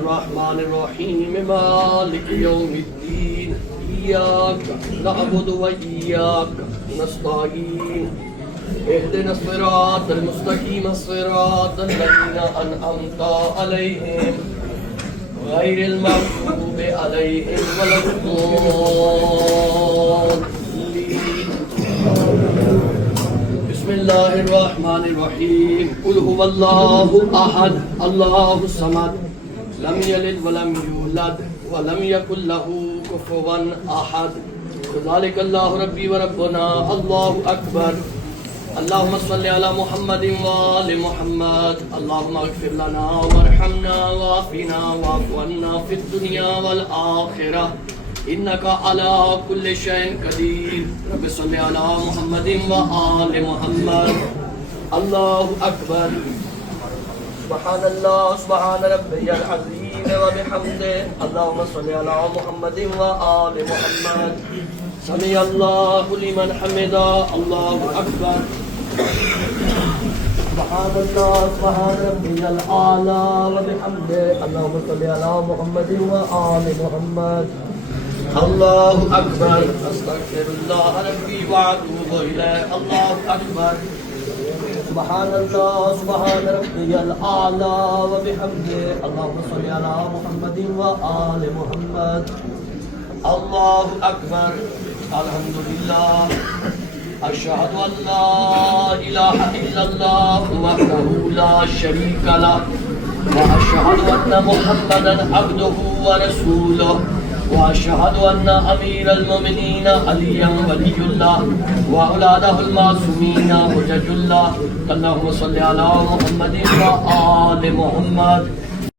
अर्रहमानिर्रहीम मालिक यौमिद्दीन इय्याका नअबुदु व इय्याका नस्तईन इहदिना सिरातल मुस्तकीम सिरातल लज़ीना अनअमता अलैहिम गैरिल मग़्दूबि अलैहिम वलद्दॉल्लीन। बिस्मिल्लाहिर्रहमानिर्रहीम कुल हुवल्लाहु अहद अल्लाहु समद लम यलिद वलम यूलद वलम यकुल लहू कुफुवन अहद। ज़ालिकल्लाहु रब्बी व रब्बुना अल्लाहु अकबर। अल्लाहुम्मा सल्लि अला मुहम्मदिन व आलि मुहम्मद। अल्लाहुम्मा इग़फिर लना वरहमना वाफ़िना वाफ़ु अन्ना फ़िद दुनिया वल आखिरह इन्नका अला कुल्लि शैइन क़दीर। रब्बि सल्लि अला मुहम्मदिन व आलि मुहम्मद। अल्लाहु अकबर। सुब्हानल्लाह सुब्हान रब्बियल अज़ीम व बिहम्दिही। अल्लाहुम्मा सल्लि अला मुहम्मदिन व आलि मुहम्मद। समी अल्लाहु लिमन हमिदा। अल्लाहु अकबर। सुब्हानल्लाह सुब्हान रब्बियल आला व बिहम्दिही। अल्लाहुम्मा सल्लि अला मुहम्मदिन व आलि मुहम्मद। अल्लाहु अकबर। अस्तगफिरुल्लाह रब्बी व अतूबु इलैह। अल्लाहु अकबर। सुब्हानल्लाह सुब्हान रब्बियल आला व बिहम्दिही। अल्लाहुम्मा सल्लि अला मुहम्मदिन व आलि मुहम्मद। अल्लाहु अकबर। अल्हम्दुलिल्लाह अशहदु अल्ला इलाहा इल्लल्लाह वहदहु ला शरीका लह व अशहदु अन्ना मुहम्मदन अब्दुहु व रसूलुहु व अशहदु अन्ना अमीरल मोमिनीन अलिय्यन वलियुल्लाह व औलादहुल मासूमीन हुज्जतुल्लाह। अल्लाहुम्मा सल्लि अला मुहम्मदिन व आलि मुहम्मद।